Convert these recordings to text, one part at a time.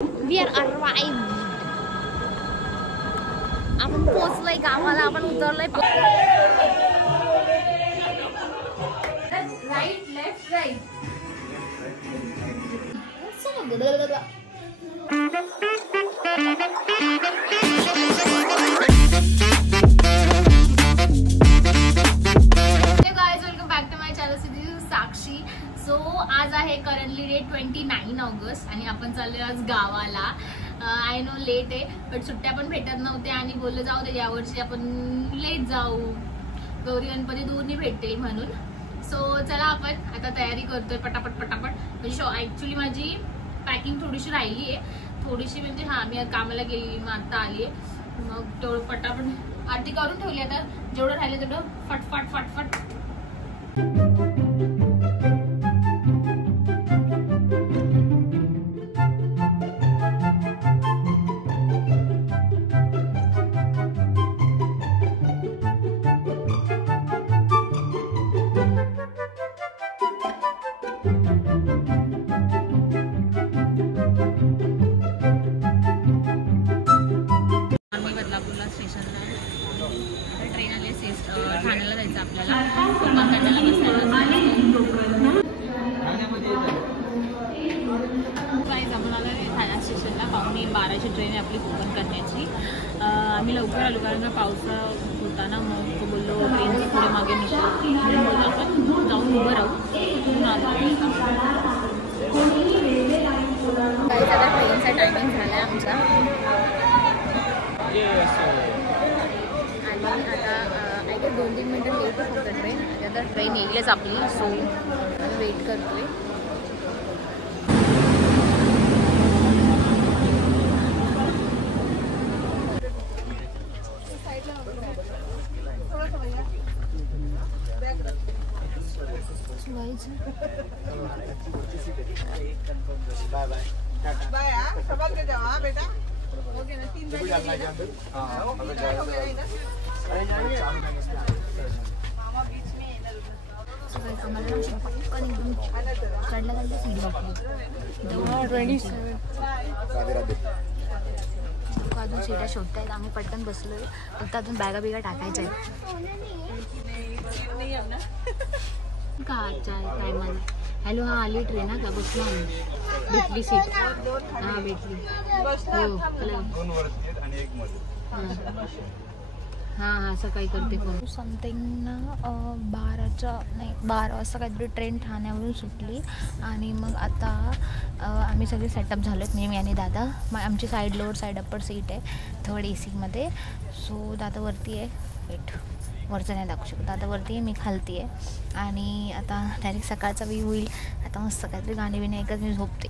We are arrived. आपण पोहोचलोय गावाला, आपण उतरलोय. Right left right. Sakshi. So आज आहे करंटली डेट 29 ऑगस्ट आणि आपण चाललोय आज गावाला. आय नो लेट आहे बट सुट्ट्या पण भेटत नव्हत्या आणि बोललं जाऊ दे यावर्षी आपण लेट जाऊ, गौरी गणपती दूर नाही भेटते म्हणून. सो चला आपण आता तयारी करतोय पटापट पटापट. म्हणजे ऍक्च्युली माझी पॅकिंग थोडीशी राहिली आहे, थोडीशी म्हणजे मी कामाला गेली मग आता आली आहे. मग तेवढं पटापट आरती करून ठेवली. आता जेवढं राहिलं तेवढं फटफट फटफट. ट्रेन आली ठाण्याला जायचं आपल्याला. आपण आलो ठाणा स्टेशनला. 11:15ची ट्रेन आहे आपली कोकण करण्याची. आम्ही लवकर आलो कारण पावसा होता ना, मग तो बोललो ट्रेनचं पुढे मागे नको, आपण जाऊन उभं राहू. आता ट्रेनचा टायमिंग झाला आहे आमचा आणि आता आय गेट 2-3 मिनटं लेट आहे फक्त ट्रेन. आता ट्रेन येईलच आपली. सो आम्ही वेट करतोय. अजून सीटा शोधतायत. आम्ही पटकन बसलोय, फक्त अजून बॅगा बिगा टाकायच्या आहेत. काय मला हॅलो आली ट्रेन का बसलो आम्ही. भेटली सीट. भेटली. हो सकाळी करते फोन. समथिंग ना 12 वाजता काहीतरी ट्रेन ठाण्यावरून सुटली आणि मग आता आम्ही सगळे सेटअप झालो आहेत. मी आणि दादा. आमची side lower side upper seat आहे थर्ड AC सो दादा वरती आहे. वेट वरचं नाही दाखवू शकत. दादा वरती आहे, मी खालती आहे. आणि आता डायरेक्ट सकाळचा व्ह्यू होईल. आता मस्त काहीतरी गाणी बिणी ऐकत मी झोपते.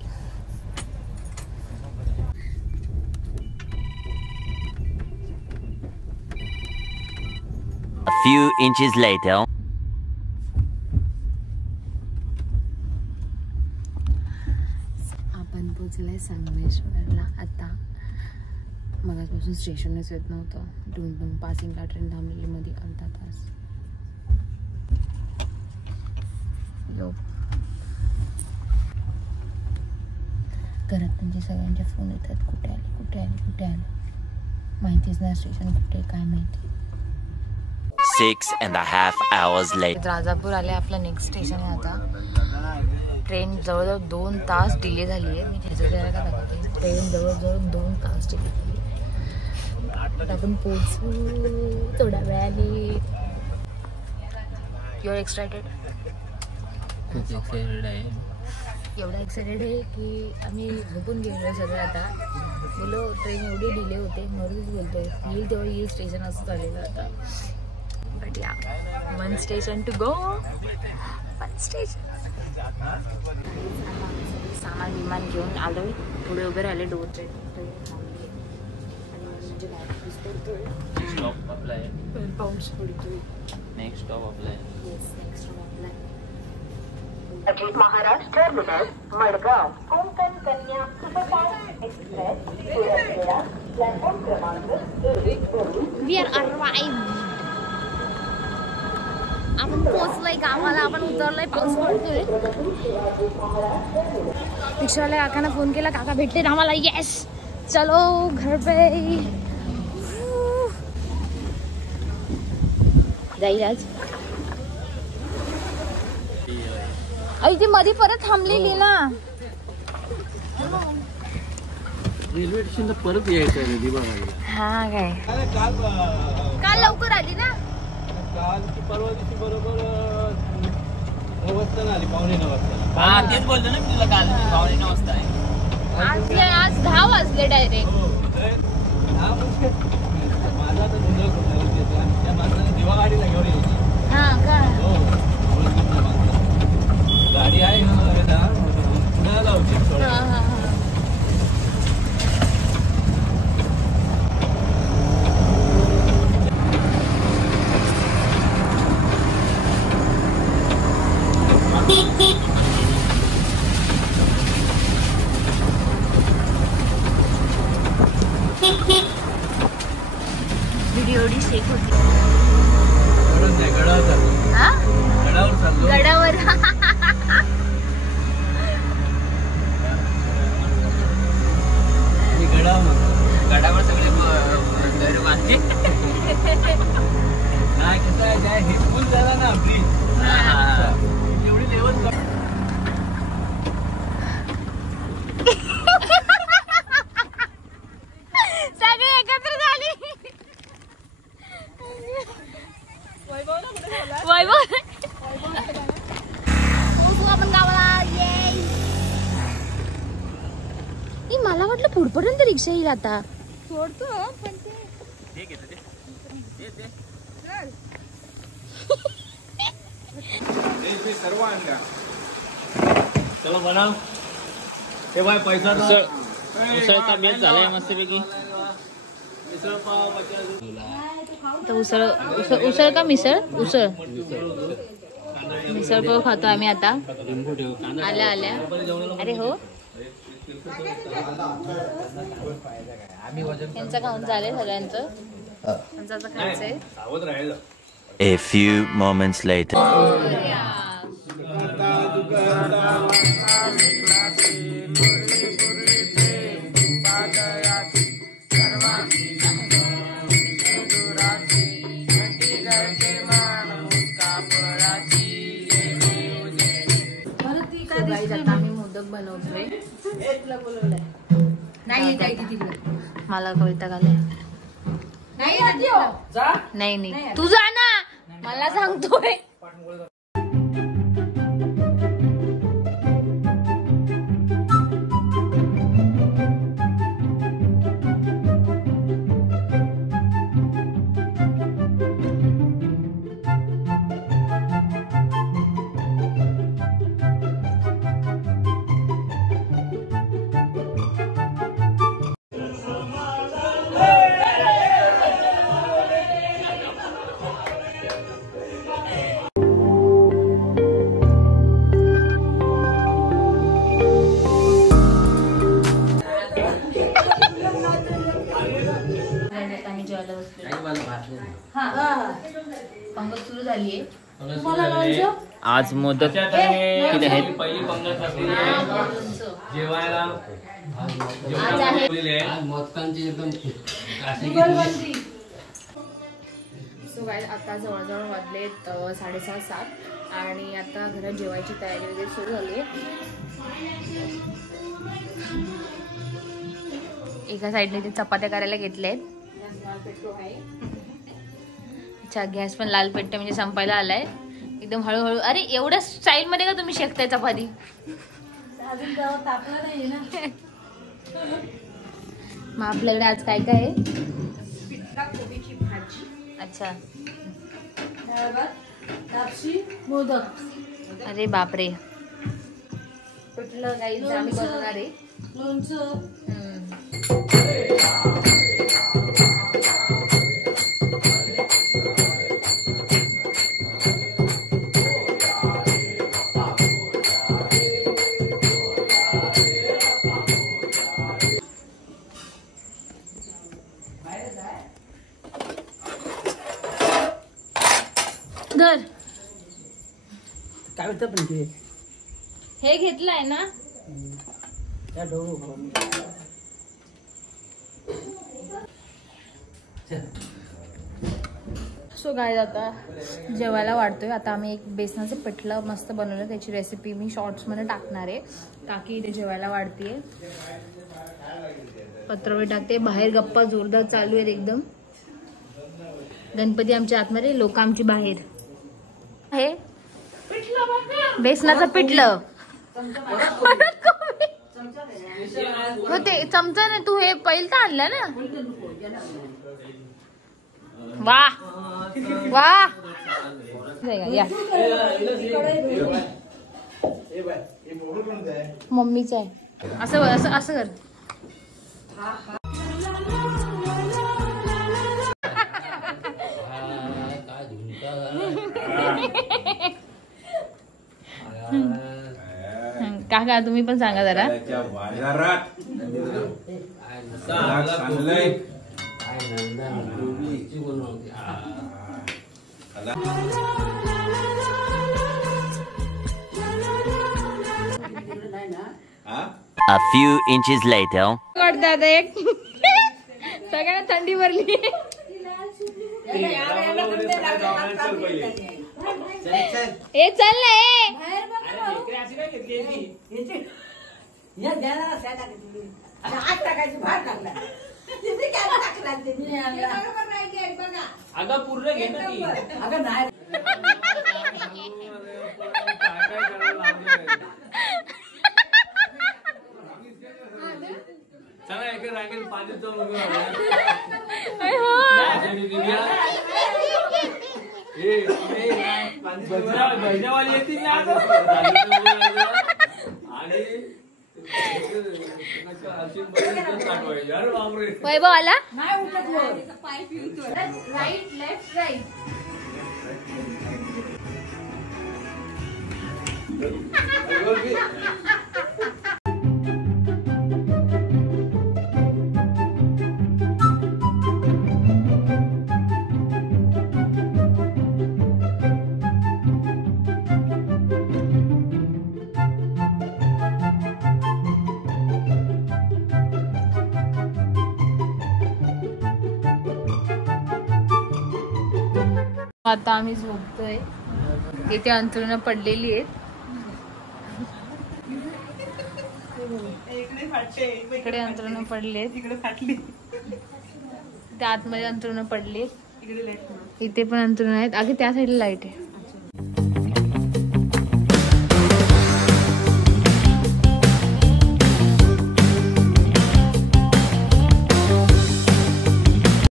A few inches later. आपण पोचलोय संगमेश्वरला. आता मगाचपासून स्टेशनच येत नव्हतं. डोंबिवली पासिंगला ट्रेन थांबलेली मध्ये अर्धा तास. घरात म्हणजे सगळ्यांचे फोन येतात, कुठे आले माहितीच नाही. स्टेशन कुठे काय माहिती. 6.5 hours later. राजापूर आले. आपलं नेक्स्ट स्टेशन आहे आता. ट्रेन जवळजवळ 2 तास डिले झाली आहे. मी त्याचं जरा का दाखवते. ट्रेन जवळजवळ 2 तास डिले झाली आहे. आपण पोचू थोड्या वेळाने. Your excited? खूप एक्सायटेड आहे. एवढा एक्सायटेड आहे की आम्ही झोपून गेलो सगळं. आता बोलो ट्रेन एवढी डिले होते मरूच बोलतोय. येईल तेव्हा येईल स्टेशन असं चाललेलं आता. बट या 1 स्टेशन टू गो. 1 स्टेशन. सामान विमान घेऊन आलोय. पुढे उभे राहिले डोरचे. स्टॉप आपला आहे. पाऊस पडतोय. नेक्स्ट स्टॉप आपला आहे. येस नेक्स्ट स्टॉप आपला आहे. Ajit Maharaj terminus Madgaon Konkan Kanya superfast express platform क्रमांक 1. We are arrived. आपण पोहोचलोय गावाला. आपण उतरलोय. पाऊस पडतोय. रिक्षावाल्या काकांना फोन केला, काका भेटले आम्हाला. येस चलो घर पे जाईल आज. आई ती मध्ये परत थांबलेली ना. रेल्वे स्टेशन परत यायचं. हा काय काल लवकर आली ना. काल की परवा दिवशी बरोबर 9 वाजता आली, 8:45 वाजता. हा तेच बोलतो ना मी तुला, काल 9:45 वाजता आहे. आज 10 वाजले डायरेक्ट. माझा तर त्या माणसाने दिवा गाडीला घेऊन यायची. हा का गाडी आहे पुण्याला होती. हा हा हा. व्हिडिओ शेक होती. गडावर चाललो. हा गडावर चाललो. गडावर. मी गडावर सगळे घर बांधले. नाही कसं आहे, काय हे फुल झाला ना ब्रिज, एवढी लेवल. सगळे एकत्र झाले. वैभव आपण गावाला. मला वाटलं पुढपर्यंत रिक्षा येईल आता. सोडतो पण ते सर्व आणल्या. चला बनव. ते बाय पैसा उसळचा बेत झालाय मस्तपैकी. मिसळ पाव 50. उसळ का मिसळ. मिसळ पाव खातो आम्ही आता. आल्या आल्या. अरे हो यांचं खाऊन झालंय सगळ्यांचं. आमचं आता खायचंय. सावध राहायचं. A few moments later. आता आम्ही मोदक बनवतोय. मला कविता घाले. नाही नाही तू जा ना, मला सांगतोय. पंगत सुरू झालीये. आज मोदक किती आहेत? पहिली पंगत असलेली आहे जेवायला. आज आहे सो गाइस, आता जवळजवळ वाजलेत 6:30-7 आणि आता घरात जेवायची तयारी वगैरे सुरू झाली आहे. एका साईडने ते चपात्या करायला घेतल्यात. अच्छा, गॅस पण लाल पेट्टे म्हणजे संपायला आलाय एकदम हळूहळू. अरे एवढ्या स्टाईल मध्ये का तुम्ही शेकताय चपाती? मग आपल्याकडे आज काय काय आहे? कोबीची भाजी. अच्छा, मोदक. अरे बापरे, पिठलं काही आम्ही बनवणार आहे. धर. काय होतं पण ते हे घेतलंय ना, सो गाईज आता जेवायला वाढतोय. आता आम्ही एक बेसनाचं पिठलं मस्त बनवलं, त्याची रेसिपी मी शॉर्ट्समध्ये टाकणार आहे. काकी इथे जेवायला वाढतीये, पत्रवळी टाकते. बाहेर गप्पा जोरदार चालू आहेत एकदम. गणपती आमच्या आतमध्ये, लोक आमची बाहेर. हे बेसनाचं पिठलं हो, ते चमचा नाही, तू हे पहिलं आणलं ना. वा वा या मम्मीच आहे. असं असं असं कर. काका तुम्ही पण सांगा जरा. A few inches later. वाटतं एक सगळ्यांना थंडी भरली. ए चल ना अगं पूर्ण घे ना ती. चला एक रागेल पाणीचं बहिण्यावाली येतील ना आणि वैभव आला. Right left right. आता आम्ही झोपतोय. इथे अंथरुणं पडलेली आहेत. इकडे अंथरुणं पडलेत, त्या आतमध्ये अंथरुणं पडलेत, इथे पण अंथरुणं आहेत. अगं त्या साईडला लाईट आहे.